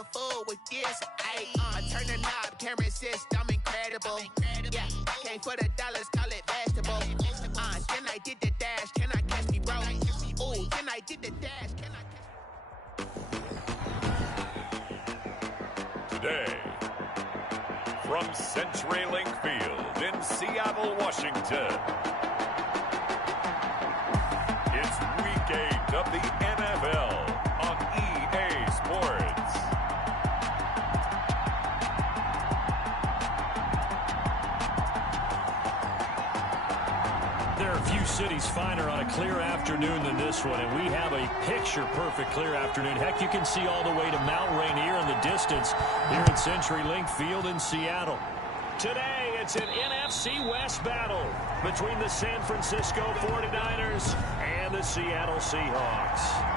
a fool with this. I turn the knob, camera assist, I'm incredible. Yeah, came for the dollars, call it vegetable. Then I did the dash, can I catch me, bro? Ooh, then I did the dash, can I catch me? Today, from CenturyLink Field in Seattle, Washington, it's Week 8 of the NFL on EA Sports. There are a few cities finer on a clear afternoon than this one, and we have a picture-perfect clear afternoon. Heck, you can see all the way to Mount Rainier in the distance here at CenturyLink Field in Seattle. Today, it's an NFC West battle between the San Francisco 49ers and the Seattle Seahawks.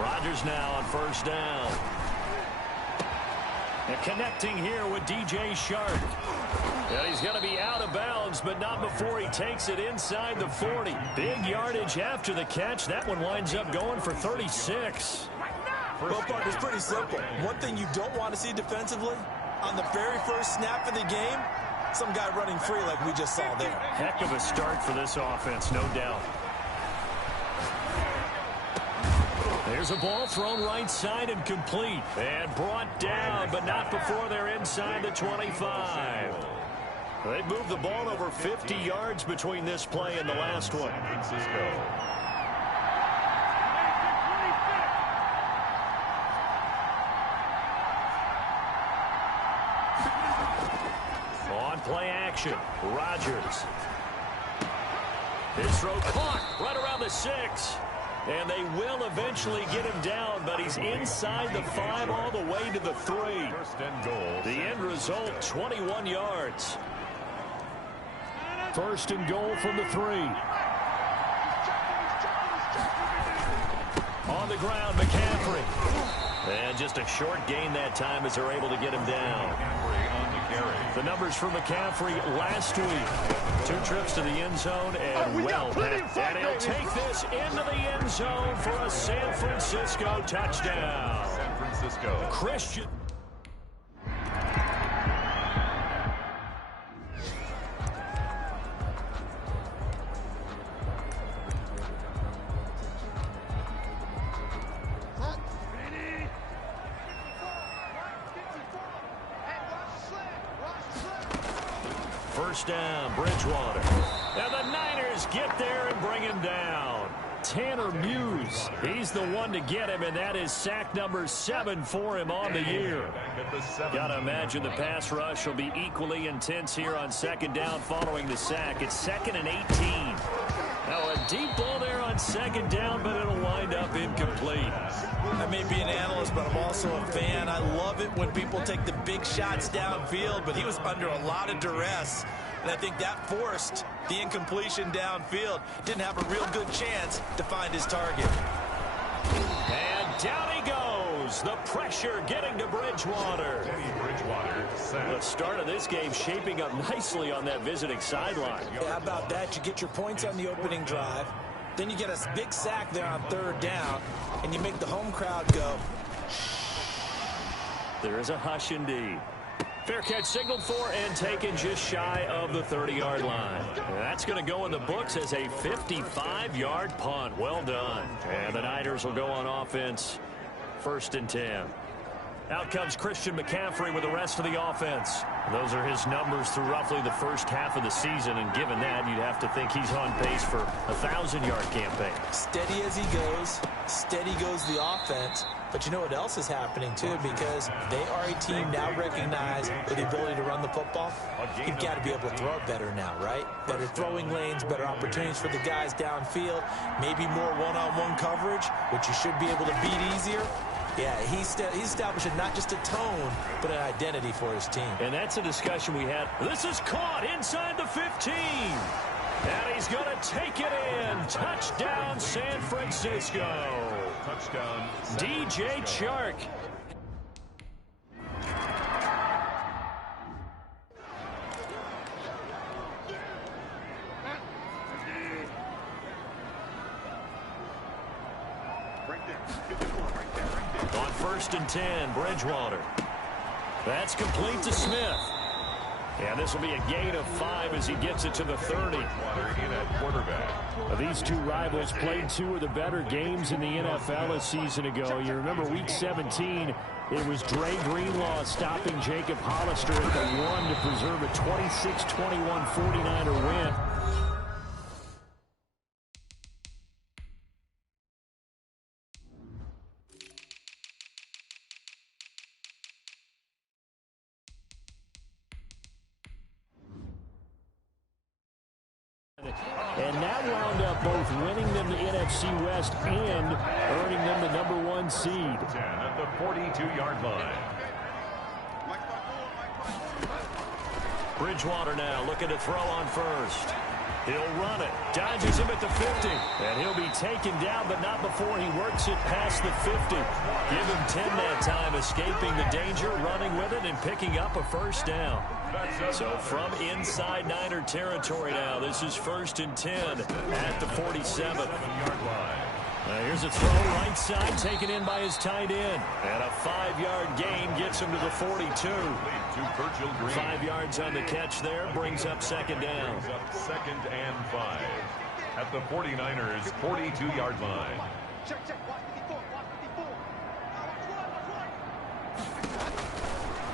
Rodgers now on first down. And connecting here with DJ Shark. And he's going to be out of bounds, but not before he takes it inside the 40. Big yardage after the catch. That one winds up going for 36. Well, Park, it's pretty simple. One thing you don't want to see defensively, on the very first snap of the game, some guy running free like we just saw there. Heck of a start for this offense, no doubt. There's a ball thrown right side and complete. And brought down, but not before they're inside the 25. They moved the ball over 50 yards between this play and the last one. On play action, Rodgers. His throw caught right around the 6. And they will eventually get him down, but he's inside the 5 all the way to the 3. First and goal. The end result, 21 yards. First and goal from the 3. On the ground, McCaffrey. And just a short gain that time as they're able to get him down. The numbers for McCaffrey last week. 2 trips to the end zone and well past. And he'll take this into the end zone for a San Francisco touchdown. San Francisco. Christian. First down, Bridgewater. And the Niners get there and bring him down. Tanner Muse, he's the one to get him, and that is sack number 7 for him on the year. Gotta imagine the pass rush will be equally intense here on second down following the sack. It's 2nd and 18. Now a deep ball there on second down, but it'll wind up incomplete. I may be an analyst, but I'm also a fan. I love it when people take the big shots downfield, but he was under a lot of duress. And I think that forced the incompletion downfield. Didn't have a real good chance to find his target. And down he goes. The pressure getting to Bridgewater. The start of this game shaping up nicely on that visiting sideline. How about that? You get your points on the opening drive. Then you get a big sack there on third down. And you make the home crowd go. There is a hush indeed. Fair catch signaled for and taken just shy of the 30-yard line. That's going to go in the books as a 55-yard punt. Well done. And the Niners will go on offense. 1st and 10. Out comes Christian McCaffrey with the rest of the offense. Those are his numbers through roughly the first half of the season, and given that, you'd have to think he's on pace for a 1,000-yard campaign. Steady as he goes, steady goes the offense. But you know what else is happening, too, because they are a team now recognized with the ability to run the football. You've got to be able to throw it better now, right? Better throwing lanes, better opportunities for the guys downfield, maybe more one-on-one coverage, which you should be able to beat easier. Yeah, he's establishing not just a tone, but an identity for his team. And that's a discussion we had. This is caught inside the 15. And he's going to take it in. Touchdown, San Francisco. Touchdown, DJ Chark. On 1st and 10, Bridgewater. That's complete to Smith. And this will be a gain of 5 as he gets it to the 30. in at quarterback. These two rivals played 2 of the better games in the NFL a season ago. You remember Week 17, it was Dre Greenlaw stopping Jacob Hollister at the 1 to preserve a 26-21 49er win. And now wound up both winning them the NFC West and earning them the #1 seed. 10 at the 42-yard line. Bridgewater now looking to throw on first. He'll run it. Dodges him at the 50. And he'll be taken down, but not before he works it past the 50. Give him 10 that time, escaping the danger, running with it, and picking up a first down. So from inside Niner territory now, this is 1st and 10 at the 47. Here's a throw right side, taken in by his tight end. And a 5-yard gain gets him to the 42. 5 yards on the catch there, brings up 2nd down. 2nd and 5 at the 49ers' 42-yard line.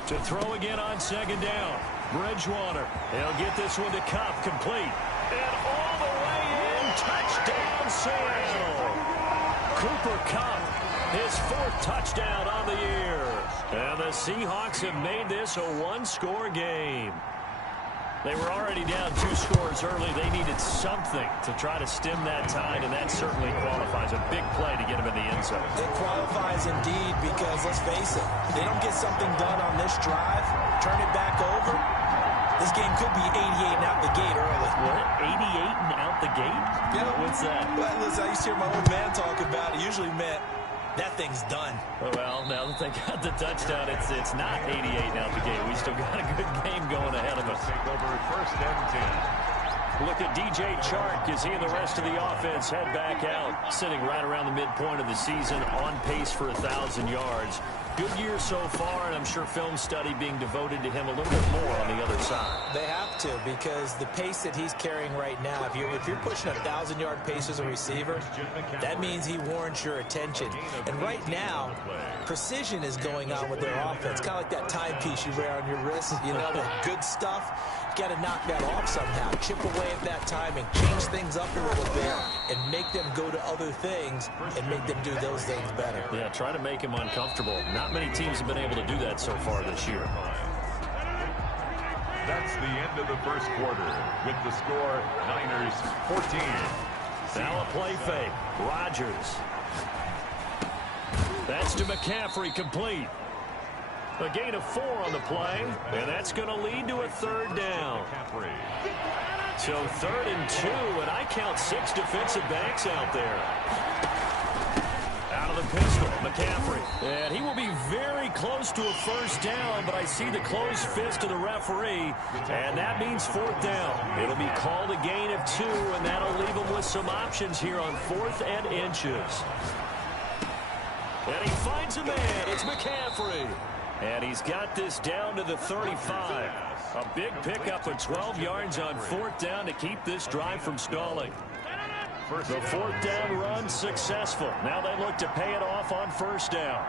To throw again on 2nd down. Bridgewater. He'll get this one to Kupp, complete. And all the way in, touchdown Seattle. Cooper Kupp, his 4th touchdown on the year. And the Seahawks have made this a 1-score game. They were already down 2 scores early. They needed something to try to stem that tide, and that certainly qualifies. A big play to get them in the end zone. It qualifies indeed because, let's face it, they don't get something done on this drive, turn it back over, this game could be 88 and out the gate early. What? 88 and out the gate? Yeah. What's that? Well, listen, I used to hear my old man talk about it. Usually meant that thing's done. Well, now that they got the touchdown, it's not 88 and out the gate. We still got a good game going ahead of us. Take over 1st and 10. Look at DJ Chark as he and the rest of the offense head back out, sitting right around the midpoint of the season, on pace for 1,000 yards. Good year so far, and I'm sure film study being devoted to him a little bit more on the other side. They have to, because the pace that he's carrying right now, if you're pushing 1,000-yard pace as a receiver, that means he warrants your attention. And right now, precision is going on with their offense, kind of like that timepiece you wear on your wrist, you know, the good stuff. You got to knock that off somehow, chip away at that timing, change things up a little bit, and make them go to other things and make them do those things better. Yeah, try to make him uncomfortable. Not many teams have been able to do that so far this year. That's the end of the 1st quarter with the score Niners 14. Now a play fake. Rodgers. That's to McCaffrey, complete. A gain of 4 on the play, and that's going to lead to a 3rd down. So 3rd and 2, and I count 6 defensive backs out there. Out of the pistol, McCaffrey. And he will be very close to a 1st down, but I see the closed fist of the referee, and that means 4th down. It'll be called a gain of 2, and that'll leave him with some options here on 4th and inches. And he finds a man. It's McCaffrey. And he's got this down to the 35. A big pickup of 12 yards on 4th down to keep this drive from stalling. The 4th down run successful. Now they look to pay it off on 1st down.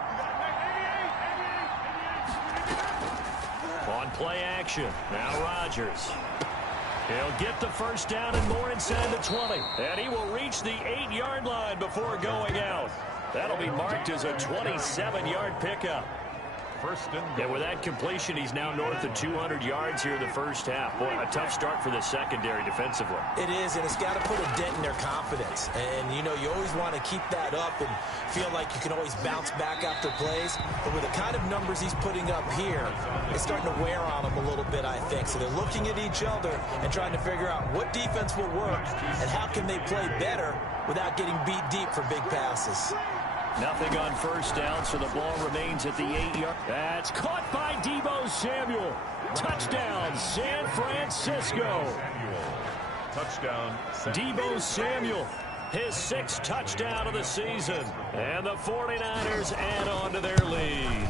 On play action. Now Rodgers. He'll get the 1st down and more inside the 20. And he will reach the 8-yard line before going out. That'll be marked as a 27-yard pickup. First and Yeah, with that completion, he's now north of 200 yards here in the first half. Boy, a tough start for the secondary defensively. It is, and it's got to put a dent in their confidence. And, you know, you always want to keep that up and feel like you can always bounce back after plays. But with the kind of numbers he's putting up here, it's starting to wear on them a little bit, I think. So they're looking at each other and trying to figure out what defense will work and how can they play better without getting beat deep for big passes. Nothing on first down, so the ball remains at the 8-yard. That's caught by Deebo Samuel. Touchdown, San Francisco. Touchdown. Deebo Samuel, his 6th touchdown of the season. And the 49ers add on to their lead.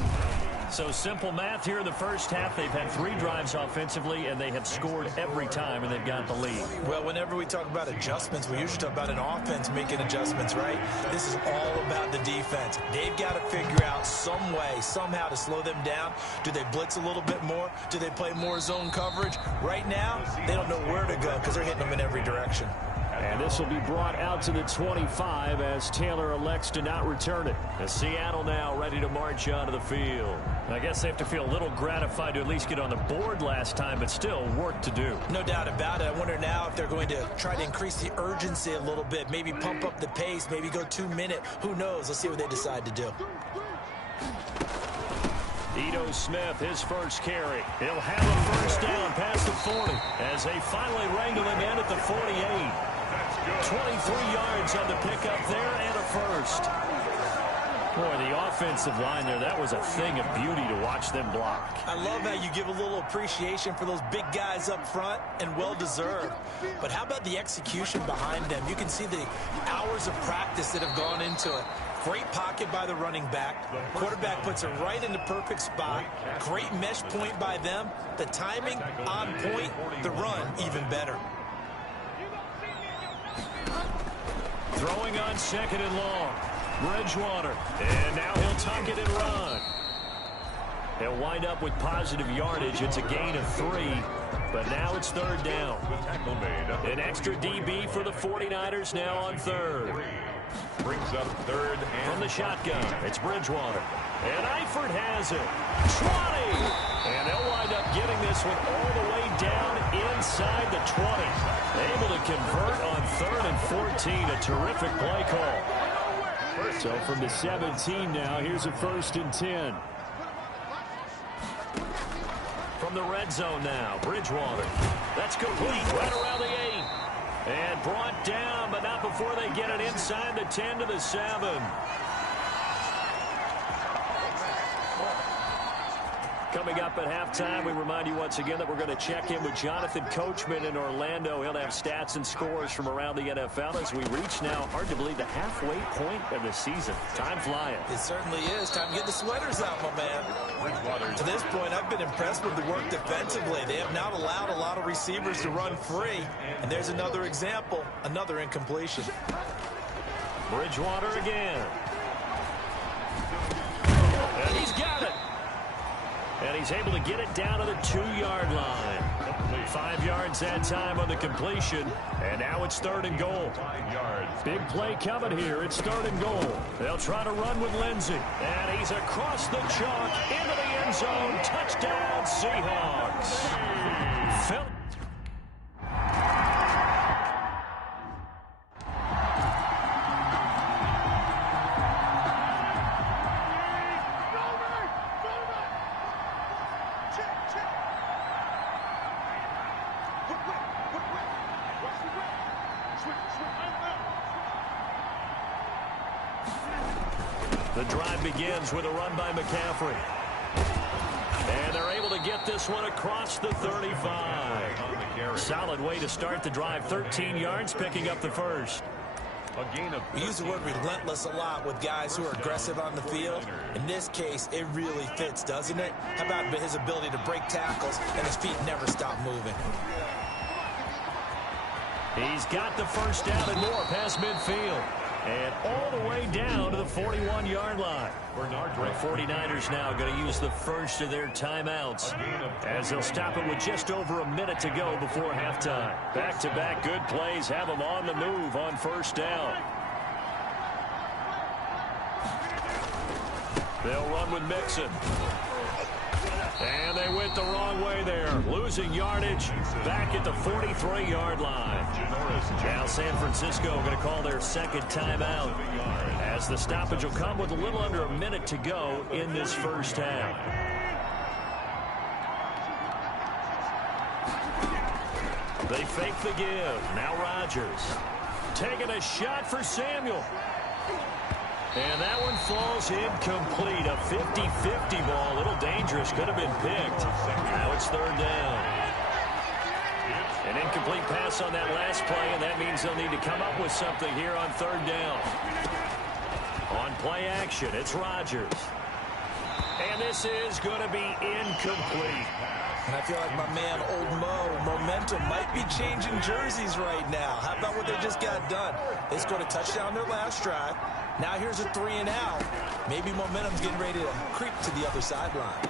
So simple math here in the first half. They've had 3 drives offensively, and they have scored every time, and they've got the lead. Well, whenever we talk about adjustments, we usually talk about an offense making adjustments, right? This is all about the defense. They've got to figure out some way, somehow to slow them down. Do they blitz a little bit more? Do they play more zone coverage? Right now, they don't know where to go because they're hitting them in every direction. And this will be brought out to the 25 as Taylor elects to not return it. As Seattle now ready to march onto the field. I guess they have to feel a little gratified to at least get on the board last time, but still work to do. No doubt about it. I wonder now if they're going to try to increase the urgency a little bit, maybe pump up the pace, maybe go 2-minute. Who knows? Let's see what they decide to do. Ito Smith, his first carry. He'll have a first down past the 40 as they finally wrangle him in at the 48. 23 yards on the pickup there and a first. Boy, the offensive line there, that was a thing of beauty to watch them block. I love how you give a little appreciation for those big guys up front, and well-deserved. But how about the execution behind them? You can see the hours of practice that have gone into it. Great pocket by the running back. Quarterback puts it right in the perfect spot. Great mesh point by them. The timing on point. The run even better. Throwing on 2nd and long. Bridgewater. And now he'll tuck it and run. He'll wind up with positive yardage. It's a gain of 3. But now it's 3rd down. An extra DB for the 49ers now on 3rd. Brings up 3rd and from the shotgun. It's Bridgewater. And Eifert has it. 20. And they'll wind up getting this one all the way down inside the 20. Able to convert on 3rd and 14. A terrific play call. So from the 17 now, here's a 1st and 10. From the red zone now, Bridgewater. That's complete right around the 8. And brought down, but not before they get it inside the 10 to the 7. Coming up at halftime, we remind you once again that we're going to check in with Jonathan Coachman in Orlando. He'll have stats and scores from around the NFL as we reach now, hard to believe, the halfway point of the season. Time flying. It certainly is. Time to get the sweaters out, my man. To this point, I've been impressed with the work defensively. They have not allowed a lot of receivers to run free. And there's another example, another incompletion. Bridgewater again. And he's got it. And he's able to get it down to the 2-yard line. 5 yards that time on the completion. And now it's 3rd and goal. 5 yards. Big play coming here. It's 3rd and goal. They'll try to run with Lindsey. And he's across the chalk into the end zone. Touchdown, Seahawks. Phil. The drive begins with a run by McCaffrey. And they're able to get this one across the 35. Solid way to start the drive. 13 yards, picking up the first. We use the word relentless a lot with guys who are aggressive on the field. In this case, it really fits, doesn't it? How about his ability to break tackles and his feet never stop moving? He's got the first down and more past midfield. And all the way down to the 41-yard line. The 49ers now going to use the first of their timeouts as they'll stop it with just over a minute to go before halftime. Back-to-back good plays have them on the move on first down. They'll run with Mixon. And they went the wrong way there, losing yardage back at the 43-yard line. Now San Francisco going to call their second timeout, as the stoppage will come with a little under a minute to go in this first half. They fake the give. Now Rodgers taking a shot for Samuel. And that one falls incomplete. A 50-50 ball. A little dangerous. Could have been picked. Now it's third down. An incomplete pass on that last play, and that means they'll need to come up with something here on third down. On play action, it's Rodgers. And this is going to be incomplete. And I feel like my man, Old Mo, momentum might be changing jerseys right now. How about what they just got done? They scored a touchdown their last drive. Now here's a 3-and-out. Maybe momentum's getting ready to creep to the other sideline.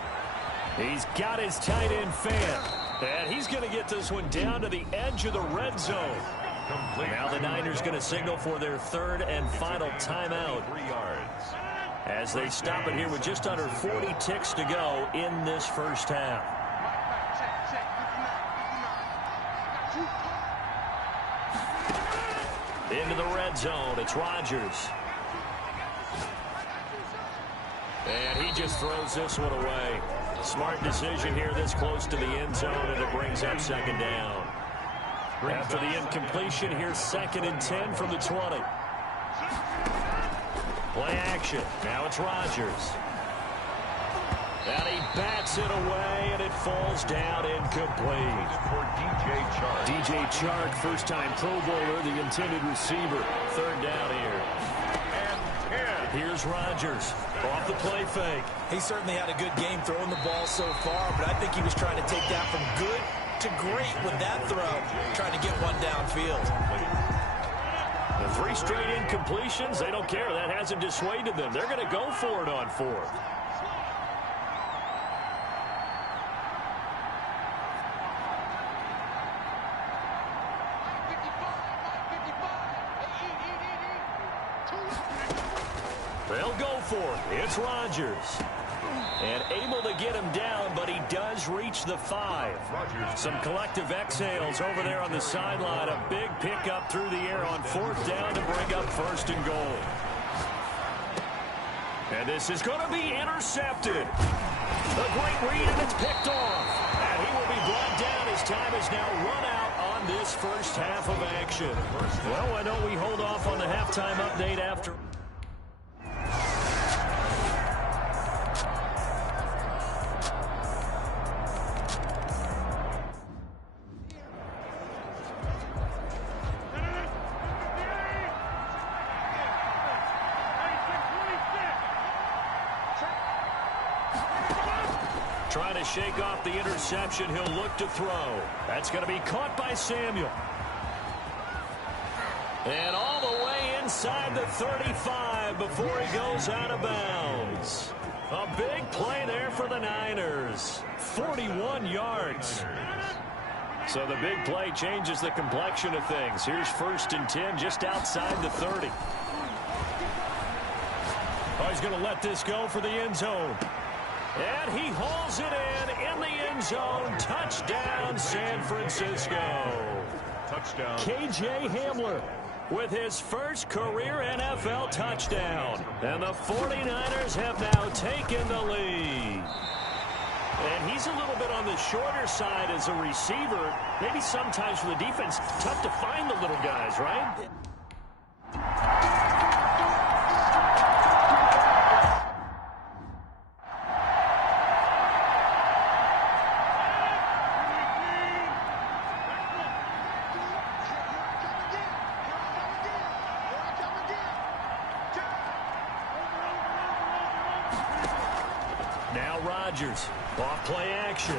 He's got his tight end fan. And he's going to get this one down to the edge of the red zone. Now the Niners going to signal for their third and final timeout, as they stop it here with just under 40 ticks to go in this first half. Into the red zone, it's Rodgers. And he just throws this one away. Smart decision here this close to the end zone, and it brings up second down. After the incompletion, here's 2nd and 10 from the 20. Play action. Now it's Rodgers. And he bats it away, and it falls down incomplete. For DJ Chark, first-time Pro Bowler, the intended receiver. Third down here. Here's Rodgers off the play fake. He certainly had a good game throwing the ball so far, but I think he was trying to take that from good to great with that throw, trying to get one downfield. The 3 straight incompletions, they don't care. That hasn't dissuaded them. They're going to go for it on 4th. They'll go for it. It's Rodgers. And able to get him down, but he does reach the 5. Some collective exhales over there on the sideline. A big pickup through the air on 4th down to bring up 1st and goal. And this is going to be intercepted. A great read, and it's picked off. And he will be brought down. His time is now run out on this first half of action. Well, why don't we hold off on the halftime update after... Trying to shake off the interception. He'll look to throw. That's going to be caught by Samuel. And all the way inside the 35 before he goes out of bounds. A big play there for the Niners. 41 yards. So the big play changes the complexion of things. Here's 1st and 10 just outside the 30. Oh, he's going to let this go for the end zone. And he hauls it in the end zone. Touchdown, San Francisco. touchdown. K.J. Hamler with his first career NFL touchdown. And the 49ers have now taken the lead. And he's a little bit on the shorter side as a receiver. Maybe sometimes for the defense, tough to find the little guys, right? Now Rodgers, off play action.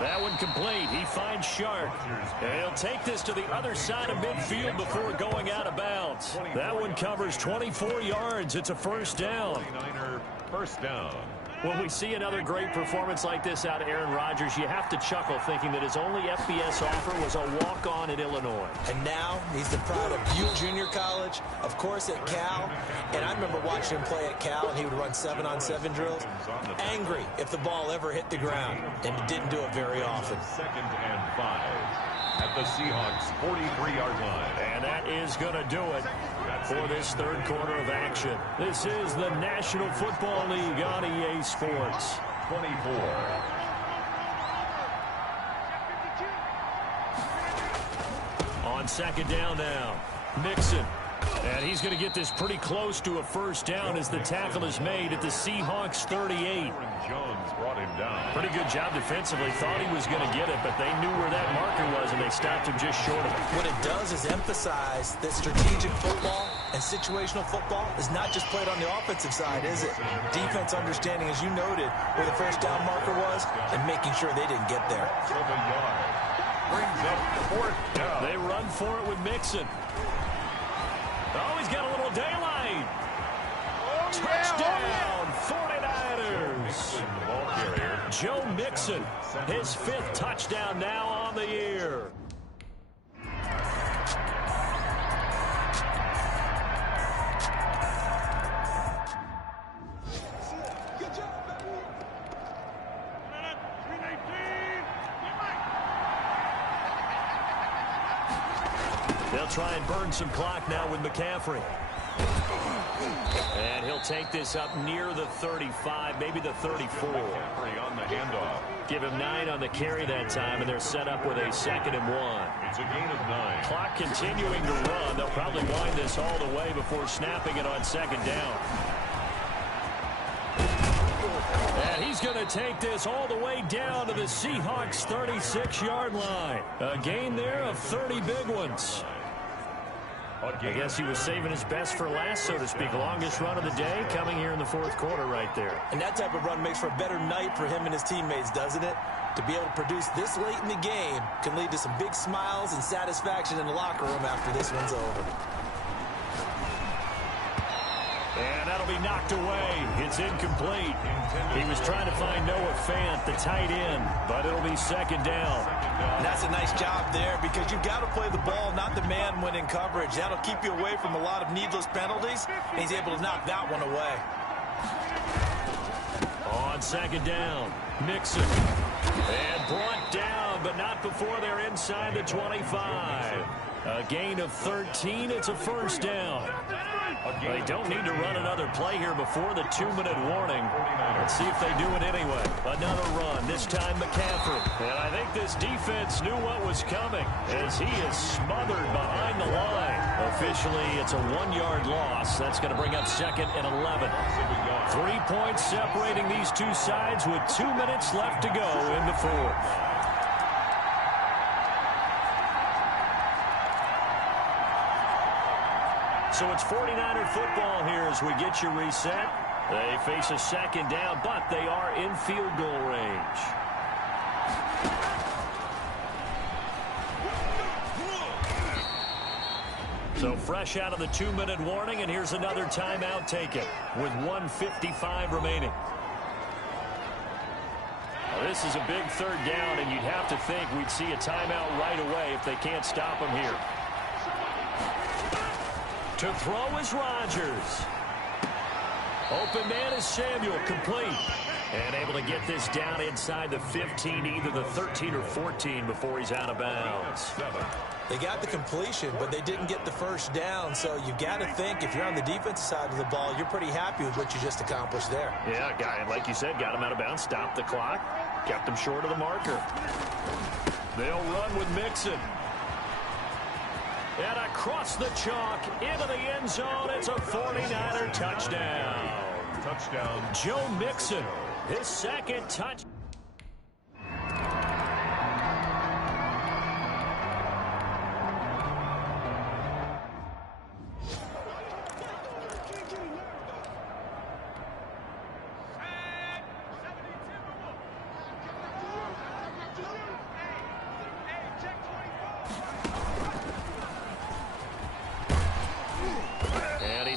That one complete. He finds Sharp. And he'll take this to the other side of midfield before going out of bounds. That one covers 24 yards. It's a first down. 49er first down. When we see another great performance like this out of Aaron Rodgers, you have to chuckle thinking that his only FBS offer was a walk-on at Illinois. And now he's the pride of Butte Junior College, of course at Cal. And I remember watching him play at Cal, and he would run 7-on-7 drills. Angry if the ball ever hit the ground, and he didn't do it very often. 2nd and 5 at the Seahawks' 43-yard line. And that is going to do it for this third quarter of action. This is the National Football League on EA Sports. 24. On second down now, Mixon. And he's going to get this pretty close to a first down as the tackle is made at the Seahawks 38. Jones brought him down. Pretty good job defensively. Thought he was going to get it, but they knew where that marker was, and they stopped him just short of it. What it does is emphasize that strategic football and situational football is not just played on the offensive side, is it? Defense understanding, as you noted, where the first down marker was and making sure they didn't get there. 7 yards. Brings up 4th down. They run for it with Mixon. Oh, he's got a little daylight. Touchdown, 49ers. The ball carrier. Joe Mixon, his 5th touchdown now on the year. They'll try and burn some clock now with McCaffrey. And he'll take this up near the 35, maybe the 34. On the handoff. Give him 9 on the carry that time, and they're set up with a 2nd and 1. It's a gain of 9. Clock continuing to run. They'll probably wind this all the way before snapping it on 2nd down. And he's going to take this all the way down to the Seahawks 36-yard line. A gain there of 30 big ones. I guess he was saving his best for last, so to speak. Longest run of the day coming here in the 4th quarter right there. And that type of run makes for a better night for him and his teammates, doesn't it? To be able to produce this late in the game can lead to some big smiles and satisfaction in the locker room after this one's over. And that'll be knocked away. It's incomplete. He was trying to find Noah Fant, the tight end, but it'll be 2nd down. And that's a nice job there because you've got to play the ball, not the man when in coverage. That'll keep you away from a lot of needless penalties, and he's able to knock that one away. On 2nd down, Mixon. And brought down, but not before they're inside the 25. A gain of 13. It's a first down. They don't need to run another play here before the 2-minute warning. Let's see if they do it anyway. Another run, this time McCaffrey. And I think this defense knew what was coming as he is smothered behind the line. Officially, it's a 1-yard loss. That's going to bring up 2nd and 11. 3 points separating these two sides with 2 minutes left to go in the 4th. So it's 49er football here as we get you reset. They face a 2nd down, but they are in field goal range. So fresh out of the 2-minute warning, and here's another timeout taken with 1:55 remaining. Now, this is a big 3rd down, and you'd have to think we'd see a timeout right away if they can't stop them here. To throw is Rodgers. Open man is Samuel, complete. And able to get this down inside the 15, either the 13 or 14 before he's out of bounds. They got the completion, but they didn't get the first down. So you got to think if you're on the defensive side of the ball, you're pretty happy with what you just accomplished there. Yeah, guy, like you said, got him out of bounds, stopped the clock, kept him short of the marker. They'll run with Mixon. And across the chalk into the end zone, it's a 49er touchdown. Touchdown. Joe Mixon, his 2nd touch.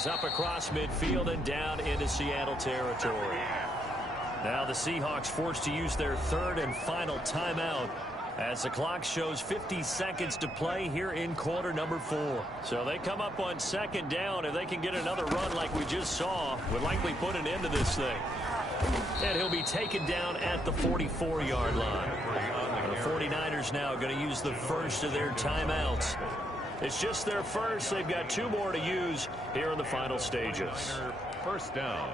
Up across midfield and down into Seattle territory. Now the Seahawks forced to use their third and final timeout as the clock shows 50 seconds to play here in quarter number 4. So they come up on second down. If they can get another run like we just saw, would likely put an end to this thing. And he'll be taken down at the 44-yard line. The 49ers now going to use the first of their timeouts. It's just their first. They've got 2 more to use here in the final stages. First down.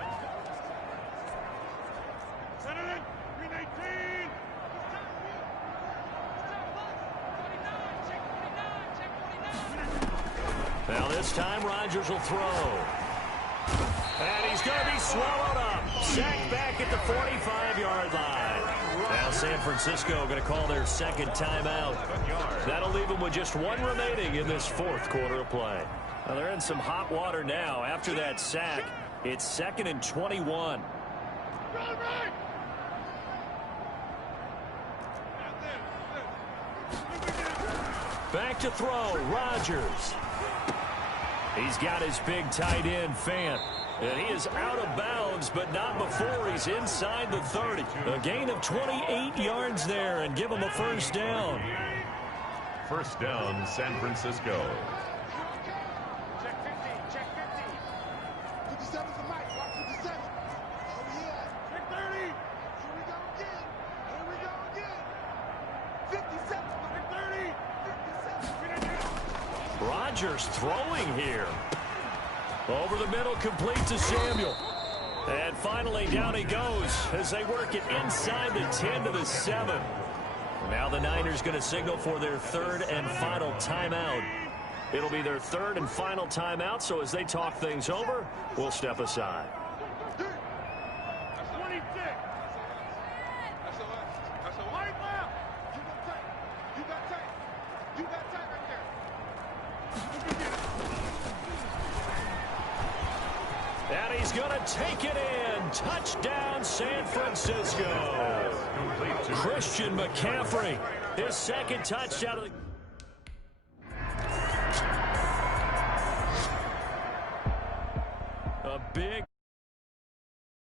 Now this time Rodgers will throw. And he's going to be swallowed up. Sacked back at the 45-yard line. Now San Francisco going to call their second timeout. That'll leave them with just 1 remaining in this 4th quarter of play. Now they're in some hot water now. After that sack, it's 2nd and 21. Back to throw, Rodgers. He's got his big tight end, Fant. And he is out of bounds, but not before he's inside the 30. A gain of 28 yards there and give him a first down. First down, San Francisco. Check 50, check 50. 57's the mic, watch 57. Oh, yeah. Check 30. Here we go again. Here we go again. 57, check 30. 57. Rodgers throwing here. Over the middle, complete to Samuel. And finally, down he goes as they work it inside the 10 to the 7. Now the Niners going to signal for their 3rd and final timeout. It'll be their 3rd and final timeout, so as they talk things over, we'll step aside. That's 26. That's a white left. You got tight. You got tight right there. And he's going to take it in. Touchdown, San Francisco. Christian McCaffrey, his 2nd touchdown of the... A big...